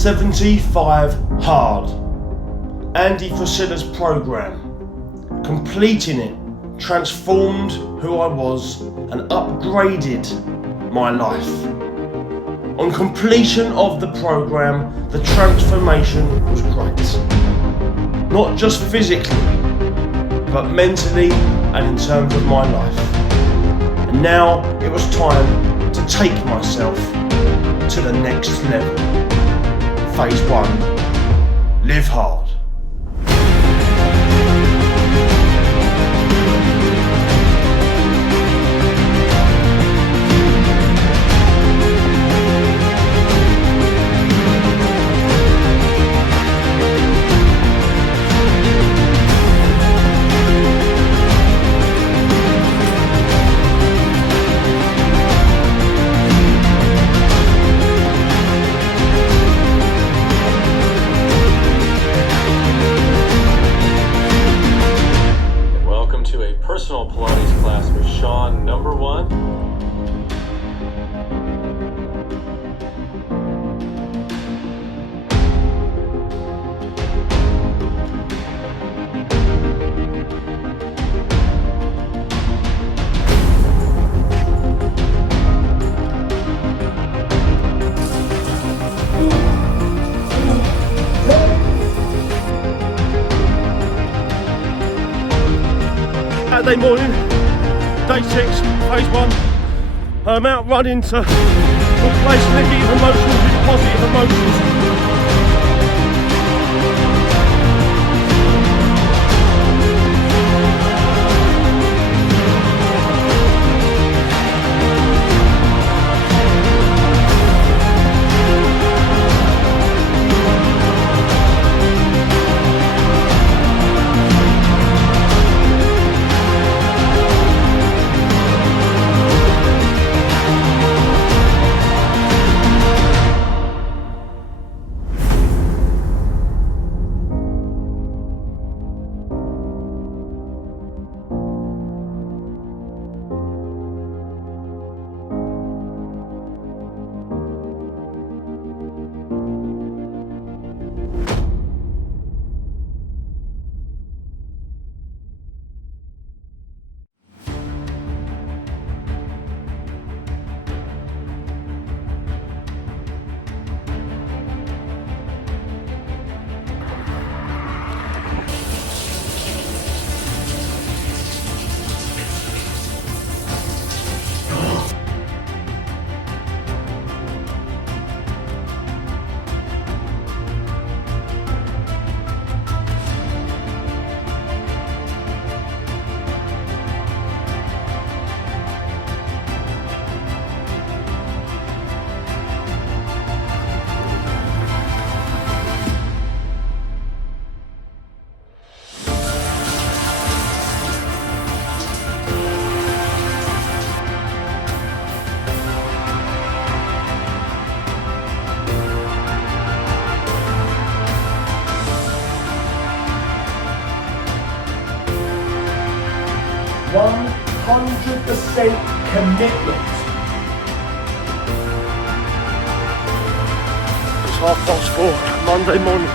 75 hard. Andy Frisella's program. Completing it transformed who I was and upgraded my life. On completion of the program, the transformation was great. Not just physically, but mentally and in terms of my life. And now it was time to take myself to the next level. Phase 1, live hard. Personal Pilates class with Sean, number 1. Saturday morning, day 6, phase 1. I'm out running to replace negative emotions with positive emotions. Commitment. It's 4:30 Monday morning.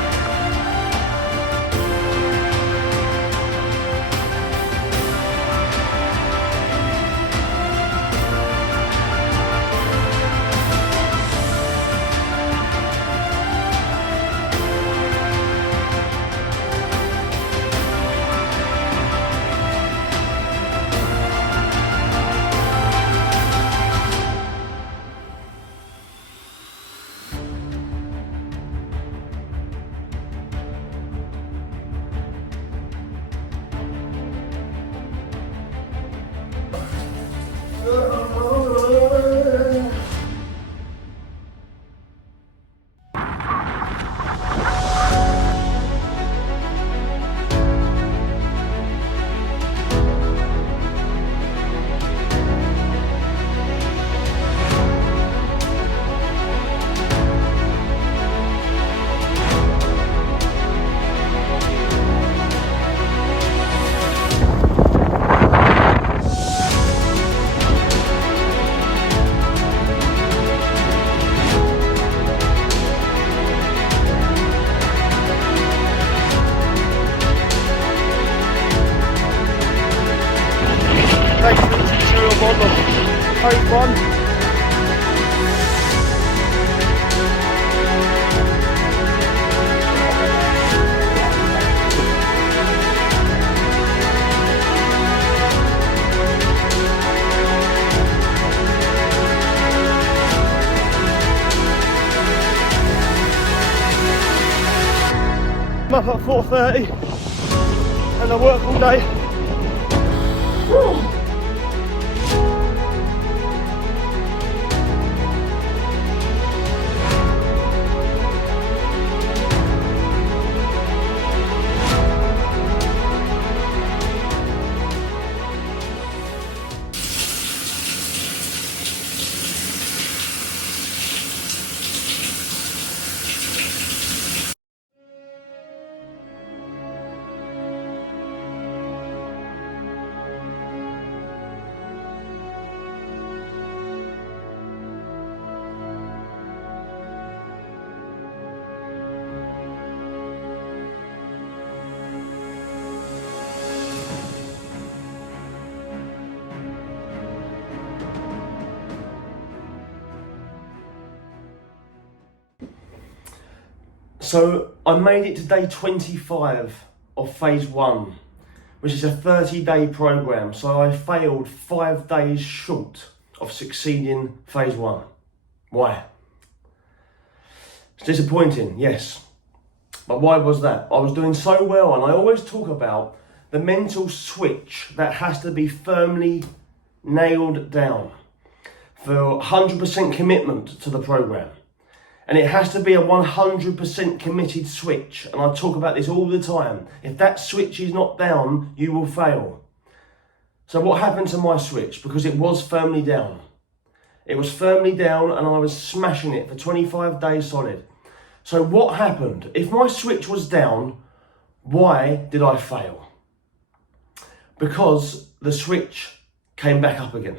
up at 4:30 and I work all day. So I made it to day 25 of phase 1, which is a 30-day program. So I failed 5 days short of succeeding phase 1. Why? It's disappointing, yes. But why was that? I was doing so well, and I always talk about the mental switch that has to be firmly nailed down for 100% commitment to the program. And it has to be a 100% committed switch. And I talk about this all the time. If that switch is not down, you will fail. So what happened to my switch? Because it was firmly down. It was firmly down and I was smashing it for 25 days solid. So what happened? If my switch was down, why did I fail? Because the switch came back up again.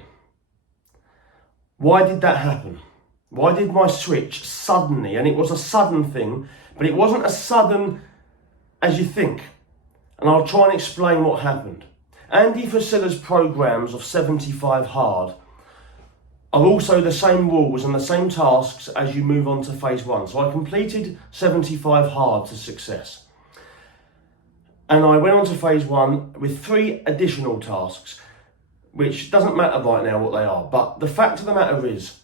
Why did that happen? Why did my switch suddenly, and it was a sudden thing, but it wasn't as sudden as you think. And I'll try and explain what happened. Andy Frisella's programs of 75 hard are also the same rules and the same tasks as you move on to phase 1. So I completed 75 hard to success. And I went on to phase 1 with 3 additional tasks, which doesn't matter right now what they are. But the fact of the matter is,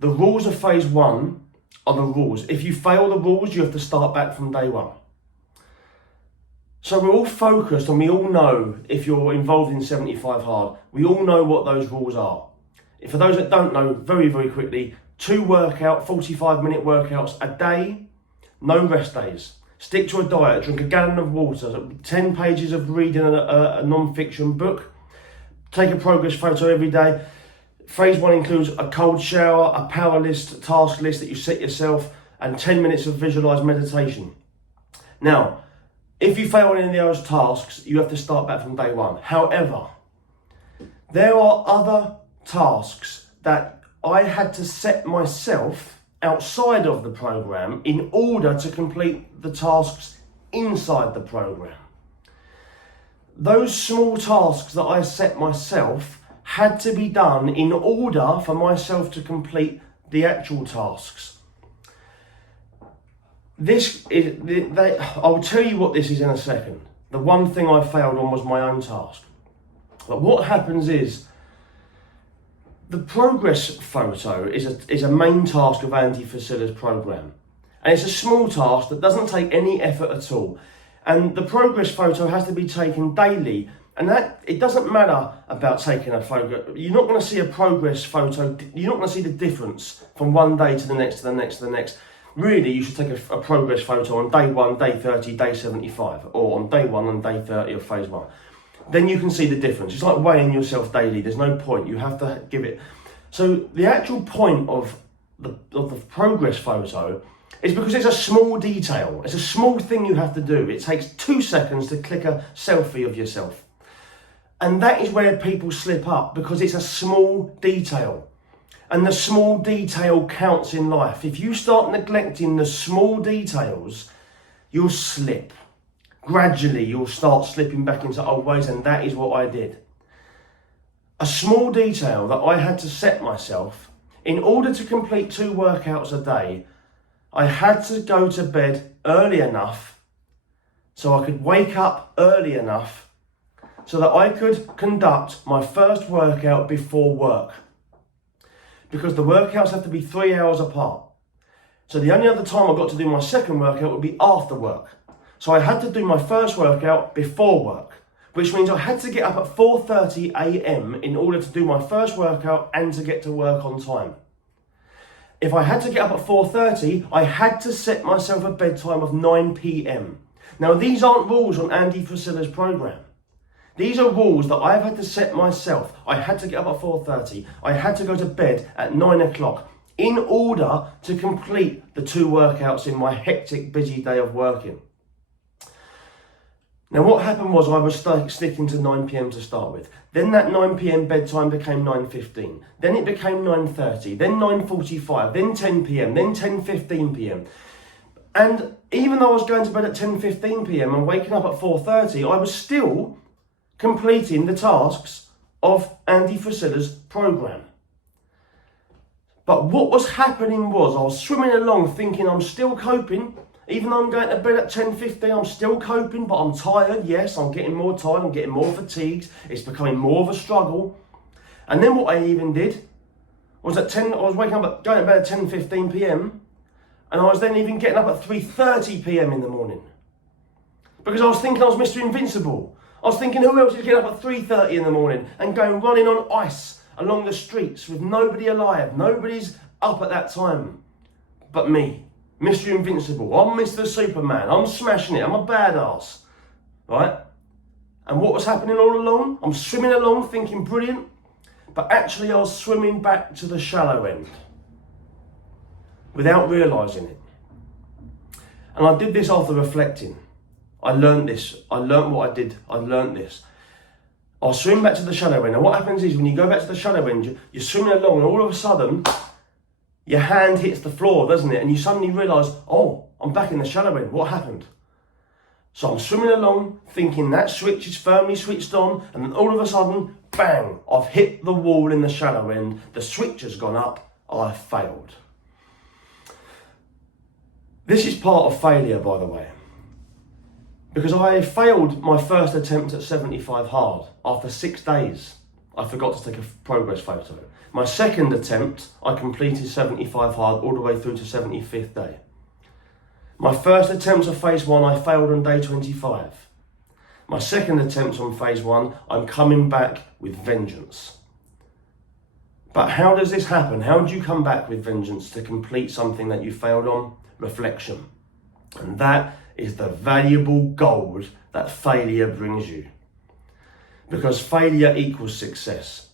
the rules of phase 1 are the rules. If you fail the rules, you have to start back from day 1. So we're all focused and we all know, if you're involved in 75 hard, we all know what those rules are. For those that don't know, very, very quickly, 2 45-minute workouts a day, no rest days. Stick to a diet, drink a gallon of water, 10 pages of reading a non-fiction book, take a progress photo every day. Phase 1 includes a cold shower, a power list, task list that you set yourself, and 10 minutes of visualised meditation. Now, if you fail any of those tasks, you have to start back from day 1. However, there are other tasks that I had to set myself outside of the program in order to complete the tasks inside the program. Those small tasks that I set myself had to be done in order for myself to complete the actual tasks. I will tell you what this is in a second. The one thing I failed on was my own task. But what happens is, the progress photo is a main task of Andy Frisella's program. And it's a small task that doesn't take any effort at all. And the progress photo has to be taken daily. And that, it doesn't matter about taking a photo. You're not going to see a progress photo. You're not going to see the difference from one day to the next, to the next, to the next. Really, you should take a progress photo on day 1, day 30, day 75, or on day 1 and day 30 of phase 1. Then you can see the difference. It's like weighing yourself daily. There's no point. You have to give it. So the actual point of the progress photo is because it's a small detail. It's a small thing you have to do. It takes 2 seconds to click a selfie of yourself. And that is where people slip up, because it's a small detail. And the small detail counts in life. If you start neglecting the small details, you'll slip. Gradually, you'll start slipping back into old ways, and that is what I did. A small detail that I had to set myself, in order to complete 2 workouts a day, I had to go to bed early enough so I could wake up early enough so that I could conduct my first workout before work. Because the workouts have to be 3 hours apart. So the only other time I got to do my second workout would be after work. So I had to do my first workout before work, which means I had to get up at 4:30 a.m. in order to do my first workout and to get to work on time. If I had to get up at 4:30, I had to set myself a bedtime of 9 p.m. Now, these aren't rules on Andy Frisella's program. These are rules that I've had to set myself. I had to get up at 4:30. I had to go to bed at 9 o'clock in order to complete the 2 workouts in my hectic, busy day of working. Now, what happened was I was sticking to 9 p.m. to start with. Then that 9 p.m. bedtime became 9:15. Then it became 9:30. Then 9:45. Then 10 p.m. Then 10:15 p.m. And even though I was going to bed at 10:15 p.m. and waking up at 4:30, I was still completing the tasks of Andy Frisella's program. But what was happening was I was swimming along thinking I'm still coping. Even though I'm going to bed at 10:15, I'm still coping, but I'm tired. Yes, I'm getting more tired, I'm getting more fatigued. It's becoming more of a struggle. And then what I even did was I was waking up, going to bed at 10:15 p.m. and I was then even getting up at 3:30 p.m. in the morning. Because I was thinking I was Mr. Invincible. I was thinking, who else is getting up at 3:30 in the morning and going running on ice along the streets with nobody alive? Nobody's up at that time but me. Mr. Invincible, I'm Mr. Superman, I'm smashing it, I'm a badass, right? And what was happening all along? I'm swimming along thinking brilliant, but actually I was swimming back to the shallow end without realising it. And I did this after reflecting. I learned this, I learned what I did, I learned this. I was swimming back to the shallow end, and what happens is when you go back to the shallow end, you're swimming along and all of a sudden, your hand hits the floor, doesn't it? And you suddenly realise, oh, I'm back in the shallow end. What happened? So I'm swimming along, thinking that switch is firmly switched on, and then all of a sudden, bang, I've hit the wall in the shallow end. The switch has gone up. I've failed. This is part of failure, by the way. Because I failed my first attempt at 75 hard after 6 days. I forgot to take a progress photo. My second attempt, I completed 75 hard all the way through to 75th day. My first attempt of phase 1, I failed on day 25. My second attempt on phase 1, I'm coming back with vengeance. But how does this happen? How do you come back with vengeance to complete something that you failed on? Reflection. And that is the valuable gold that failure brings you. Because failure equals success.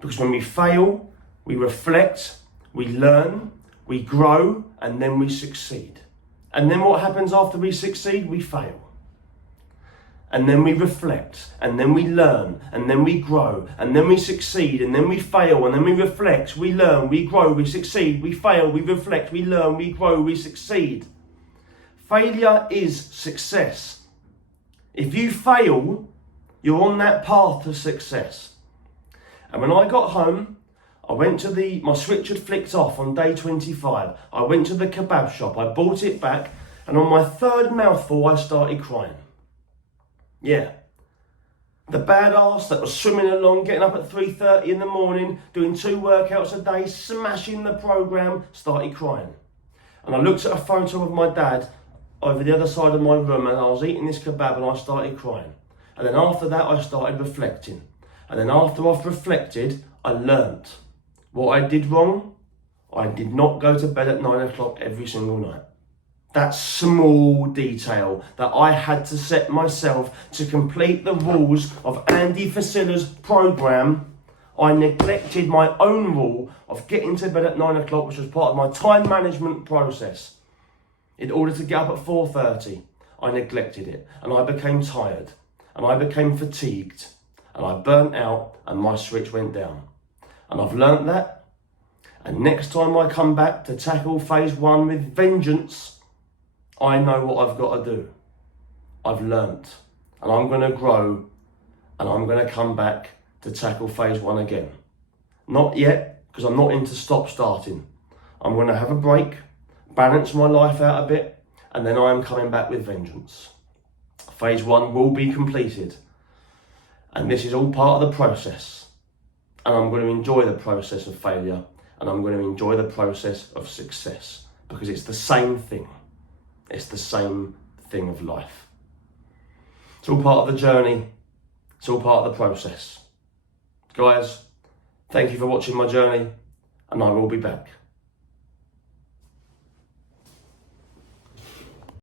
Because when we fail, we reflect, we learn, we grow, and then we succeed. And then what happens after we succeed? We fail. And then we reflect, and then we learn, and then we grow, and then we succeed, and then we fail, and then we reflect, we learn, we grow, we succeed, we fail, we reflect, we learn, we grow, we succeed. Failure is success. If you fail, you're on that path to success. And when I got home, I went to my switch had flicked off on day 25. I went to the kebab shop, I bought it back, and on my third mouthful, I started crying. Yeah. The badass that was swimming along, getting up at 3:30 in the morning, doing 2 workouts a day, smashing the program, started crying. And I looked at a photo of my dad over the other side of my room, and I was eating this kebab and I started crying. And then after that, I started reflecting. And then after I've reflected, I learnt. What I did wrong, I did not go to bed at 9 o'clock every single night. That small detail that I had to set myself to complete the rules of Andy Frisella's program, I neglected my own rule of getting to bed at 9 o'clock, which was part of my time management process. In order to get up at 4:30, I neglected it, and I became tired, and I became fatigued, and I burnt out, and my switch went down. And I've learnt that, and next time I come back to tackle phase 1 with vengeance, I know what I've got to do. I've learnt, and I'm going to grow, and I'm going to come back to tackle phase 1 again. Not yet, because I'm not into stop-starting. I'm going to have a break, balance my life out a bit, and then I am coming back with vengeance. Phase 1 will be completed, and this is all part of the process. And I'm going to enjoy the process of failure, and I'm going to enjoy the process of success, because it's the same thing. It's the same thing of life. It's all part of the journey. It's all part of the process. Guys, thank you for watching my journey, and I will be back.